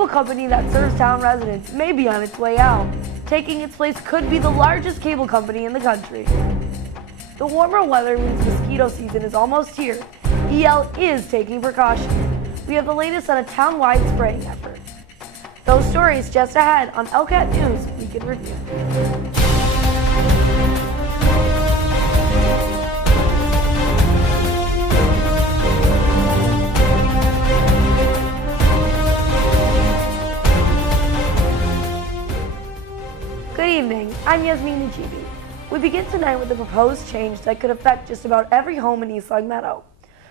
cable company that serves town residents may be on its way out. Taking its place could be the largest cable company in the country. The warmer weather means mosquito season is almost here. EL is taking precautions. We have the latest on a town-wide spraying effort. Those stories just ahead on ELCAT News Week in Review. Good evening, I'm Yasmin Najibi. We begin tonight with a proposed change that could affect just about every home in East Meadow.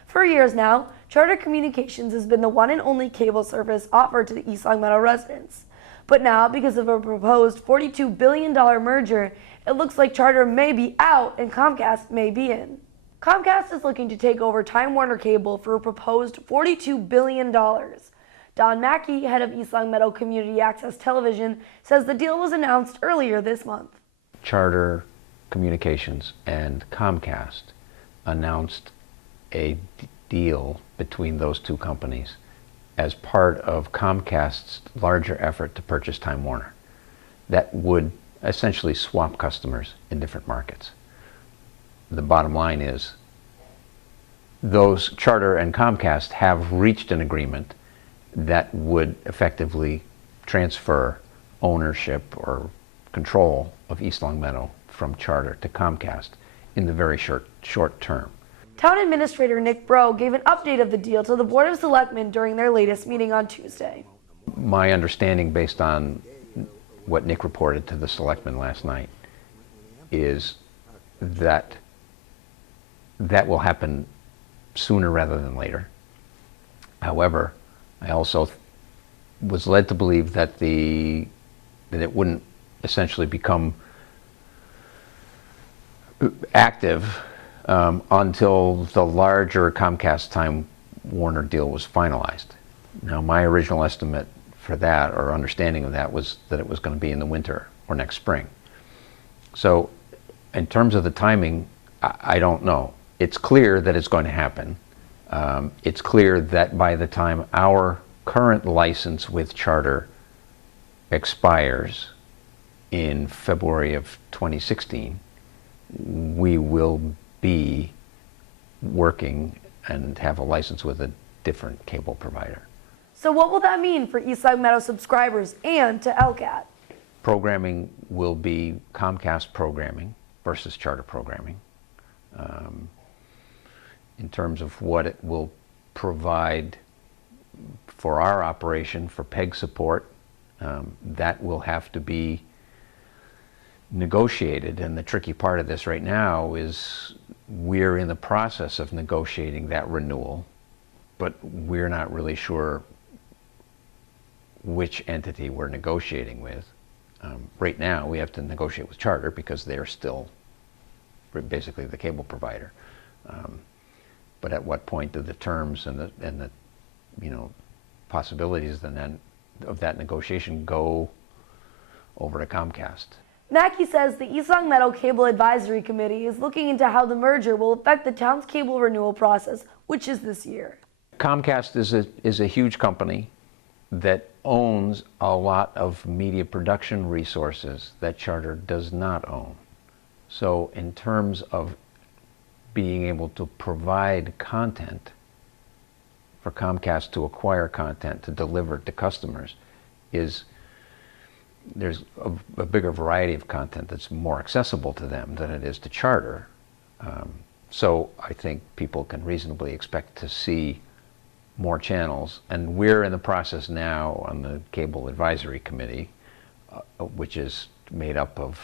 For years now, Charter Communications has been the one and only cable service offered to the East Meadow residents. But now, because of a proposed $42 billion merger, it looks like Charter may be out and Comcast may be in. Comcast is looking to take over Time Warner Cable for a proposed $42 billion. Don Mackey, head of East Meadow Community Access Television, says the deal was announced earlier this month. Charter Communications and Comcast announced a deal between those two companies as part of Comcast's larger effort to purchase Time Warner that would essentially swap customers in different markets. The bottom line is those Charter and Comcast have reached an agreement that would effectively transfer ownership or control of East Meadow from Charter to Comcast in the very short term. Town Administrator Nick Bro gave an update of the deal to the Board of Selectmen during their latest meeting on Tuesday. My understanding, based on what Nick reported to the Selectmen last night, is that that will happen sooner rather than later. However, I also was led to believe that it wouldn't essentially become active until the larger Comcast Time Warner deal was finalized. Now, my original estimate for that, or understanding of that, was that it was going to be in the winter or next spring. So in terms of the timing, I don't know. It's clear that it's going to happen. It's clear that by the time our current license with Charter expires in February of 2016, we will be working and have a license with a different cable provider. So what will that mean for East Meadow subscribers and to ELCAT? Programming will be Comcast programming versus Charter programming. In terms of what it will provide for our operation for PEG support, that will have to be negotiated, and the tricky part of this right now is we're in the process of negotiating that renewal, but we're not really sure which entity we're negotiating with. Right now we have to negotiate with Charter because they're still basically the cable provider. But at what point do the terms and the possibilities of that negotiation go over to Comcast? Mackey says the East Meadow Cable Advisory Committee is looking into how the merger will affect the town's cable renewal process, which is this year. Comcast is a huge company that owns a lot of media production resources that Charter does not own. So in terms of being able to provide content for Comcast to acquire content to deliver to customers, there's a bigger variety of content that's more accessible to them than it is to Charter. So I think people can reasonably expect to see more channels, and we're in the process now on the Cable Advisory Committee, which is made up of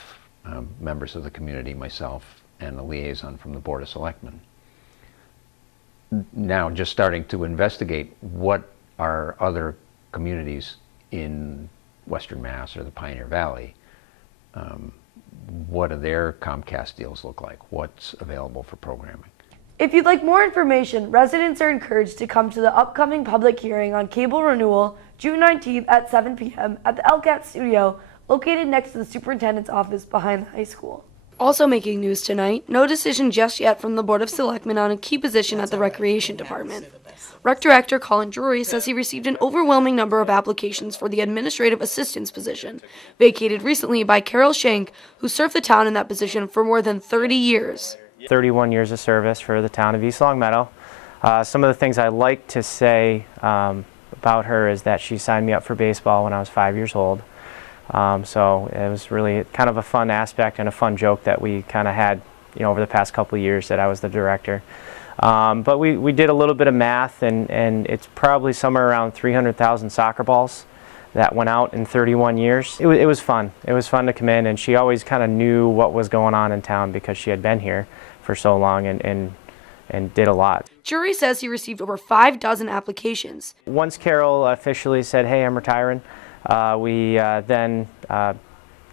members of the community, myself, and a liaison from the Board of Selectmen. Now just starting to investigate what are other communities in Western Mass or the Pioneer Valley, what do their Comcast deals look like? What's available for programming? If you'd like more information, residents are encouraged to come to the upcoming public hearing on cable renewal June 19th at 7 p.m. at the ELCAT studio located next to the superintendent's office behind the high school. Also making news tonight, no decision just yet from the Board of Selectmen on a key position at the Recreation Department. Rec Director Colin Drury says he received an overwhelming number of applications for the administrative assistant's position, vacated recently by Carol Shank, who served the town in that position for more than 30 years. 31 years of service for the town of East Longmeadow. Some of the things I like to say about her is that she signed me up for baseball when I was 5 years old. So it was really kind of a fun aspect and a fun joke that we kind of had, over the past couple of years that I was the director. But we did a little bit of math, and it's probably somewhere around 300,000 soccer balls that went out in 31 years. It was fun. It was fun to come in, and she always kind of knew what was going on in town because she had been here for so long and did a lot. Jury says he received over 6 applications. Once Carol officially said, "Hey, I'm retiring," we then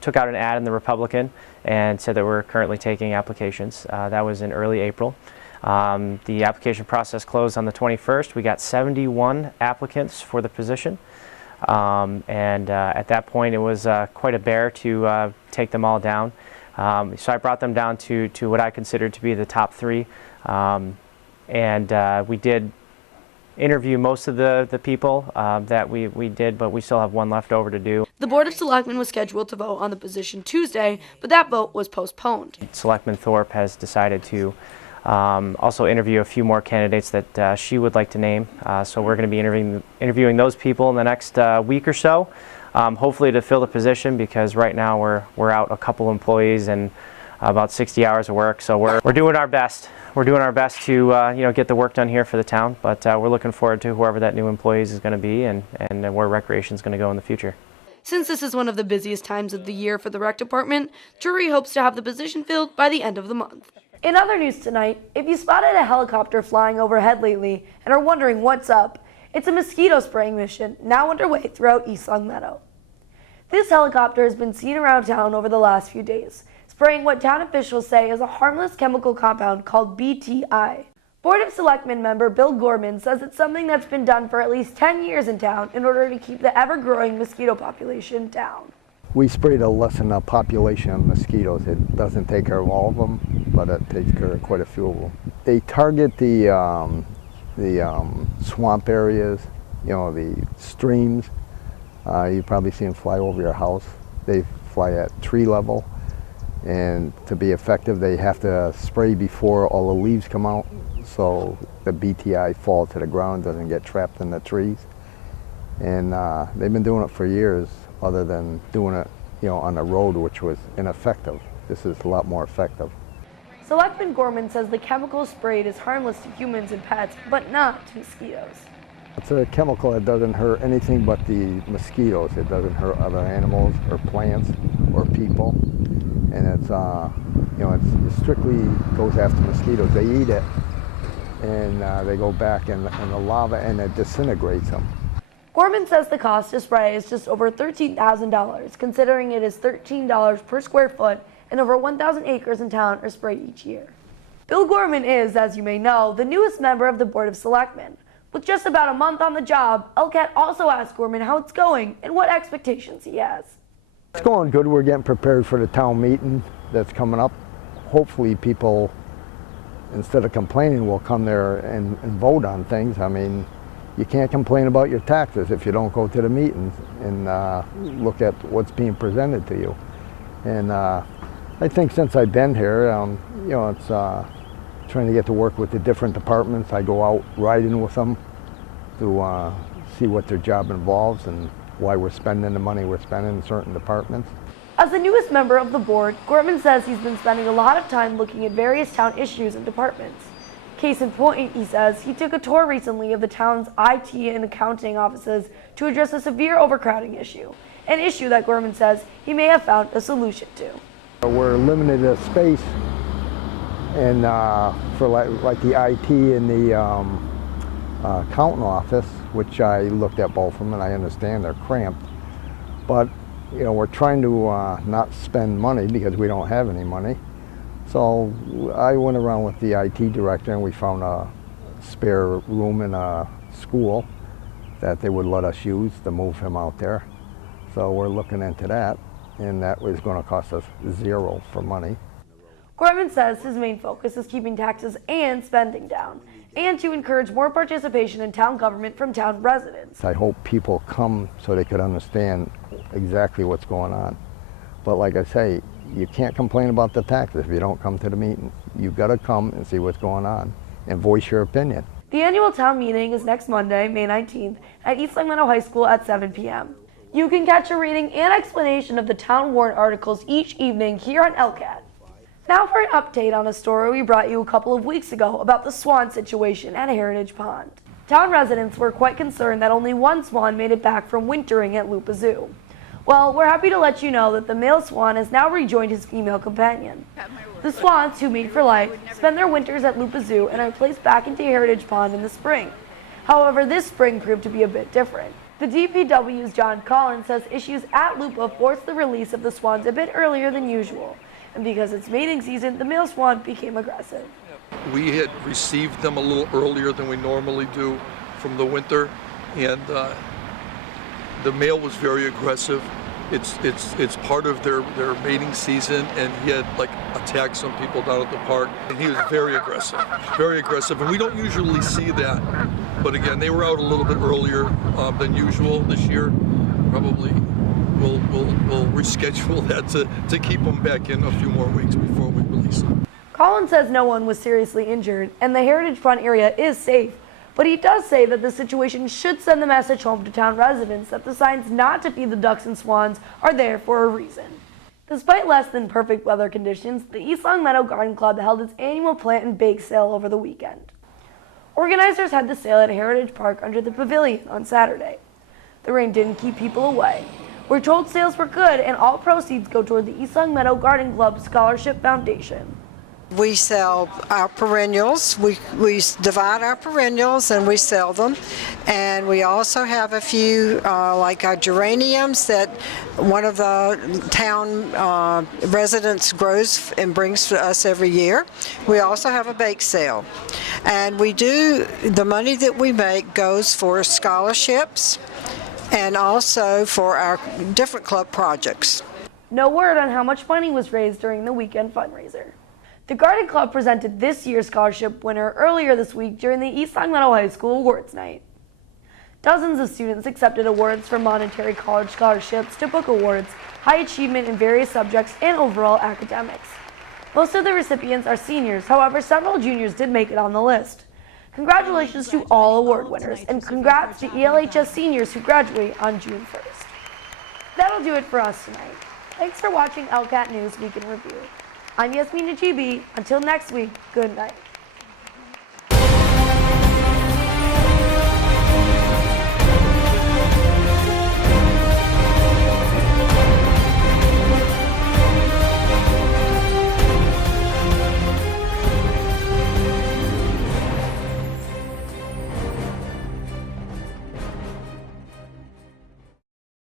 took out an ad in the Republican and said that we're currently taking applications. That was in early April. The application process closed on the 21st. We got 71 applicants for the position. At that point, it was quite a bear to take them all down. So I brought them down to what I considered to be the top 3. We did interview most of the people that we did, but we still have one left over to do. The Board of Selectmen was scheduled to vote on the position Tuesday, but that vote was postponed. Selectman Thorpe has decided to also interview a few more candidates that she would like to name. So we're going to be interviewing those people in the next week or so, hopefully to fill the position, because right now we're out a couple employees and about 60 hours of work. So we're doing our best. We're doing our best to get the work done here for the town, but we're looking forward to whoever that new employee is going to be and where recreation is going to go in the future. Since this is one of the busiest times of the year for the rec department, Drury hopes to have the position filled by the end of the month. In other news tonight, if you spotted a helicopter flying overhead lately and are wondering what's up, it's a mosquito spraying mission now underway throughout East Longmeadow. This helicopter has been seen around town over the last few days, spraying what town officials say is a harmless chemical compound called BTI. Board of Selectmen member Bill Gorman says it's something that's been done for at least 10 years in town in order to keep the ever-growing mosquito population down. We spray to lessen the population of mosquitoes. It doesn't take care of all of them, but it takes care of quite a few of them. They target the swamp areas, the streams. You probably see them fly over your house. They fly at tree level. And to be effective, they have to spray before all the leaves come out, so the BTI fall to the ground, doesn't get trapped in the trees. And they've been doing it for years, other than doing it, on the road, which was ineffective. This is a lot more effective. Selectman Gorman says the chemical sprayed is harmless to humans and pets, but not to mosquitoes. It's a chemical that doesn't hurt anything but the mosquitoes. It doesn't hurt other animals or plants or people. And it's, it strictly goes after mosquitoes. They eat it, and they go back in the lava, and it disintegrates them. Gorman says the cost to spray is just over $13,000, considering it is $13 per square foot, and over 1,000 acres in town are sprayed each year. Bill Gorman is, as you may know, the newest member of the Board of Selectmen. With just about a month on the job, ELCAT also asked Gorman how it's going and what expectations he has. It's going good. We're getting prepared for the town meeting that's coming up. Hopefully people, instead of complaining, will come there and vote on things. I mean, you can't complain about your taxes if you don't go to the meetings and look at what's being presented to you. And I think since I've been here, it's trying to get to work with the different departments. I go out riding with them to see what their job involves and why we're spending the money we're spending in certain departments. As the newest member of the board, Gorman says he's been spending a lot of time looking at various town issues and departments. Case in point, he says, he took a tour recently of the town's IT and accounting offices to address a severe overcrowding issue, an issue that Gorman says he may have found a solution to. We're limited to space, and for like the IT and the accounting office, which I looked at both of them, and I understand they're cramped. But we're trying to not spend money because we don't have any money. So I went around with the IT director, and we found a spare room in a school that they would let us use to move him out there. So we're looking into that, and that was going to cost us $0 for money. Gorman says his main focus is keeping taxes and spending down, and to encourage more participation in town government from town residents. I hope people come so they could understand exactly what's going on. But like I say, you can't complain about the taxes if you don't come to the meeting. You've got to come and see what's going on and voice your opinion. The annual town meeting is next Monday, May 19th, at East Long Meadow High School at 7 p.m. You can catch a reading and explanation of the town warrant articles each evening here on ELCAT. Now for an update on a story we brought you a couple of weeks ago about the swan situation at Heritage Pond. Town residents were quite concerned that only one swan made it back from wintering at Lupa Zoo. Well, we're happy to let you know that the male swan has now rejoined his female companion. The swans, who mate for life, spend their winters at Lupa Zoo and are placed back into Heritage Pond in the spring. However, this spring proved to be a bit different. The DPW's John Collins says issues at Lupa forced the release of the swans a bit earlier than usual, and because it's mating season, the male swan became aggressive. We had received them a little earlier than we normally do from the winter, and the male was very aggressive. It's part of their mating season, and he had like attacked some people down at the park, and he was very aggressive, and we don't usually see that. But again, they were out a little bit earlier than usual this year. Probably we'll reschedule that to keep them back in a few more weeks before we release them. Collins says no one was seriously injured, and the Heritage Pond area is safe. But he does say that the situation should send the message home to town residents that the signs not to feed the ducks and swans are there for a reason. Despite less than perfect weather conditions, the East Long Meadow Garden Club held its annual plant and bake sale over the weekend. Organizers had the sale at Heritage Park under the pavilion on Saturday. The rain didn't keep people away. We're told sales were good and all proceeds go toward the East Long Meadow Garden Club Scholarship Foundation. We sell our perennials. We divide our perennials and we sell them. And we also have a few like our geraniums that one of the town residents grows and brings to us every year. We also have a bake sale. And the money that we make goes for scholarships and also for our different club projects. No word on how much money was raised during the weekend fundraiser. The Garden Club presented this year's scholarship winner earlier this week during the East Long Meadow High School Awards Night. Dozens of students accepted awards from monetary college scholarships to book awards, high achievement in various subjects, and overall academics. Most of the recipients are seniors, however, several juniors did make it on the list. Congratulations to all award winners, and congrats to ELHS seniors who graduate on June 1st. That'll do it for us tonight. Thanks for watching ELCAT News Week in Review. I'm Yasmina GB. Until next week, good night.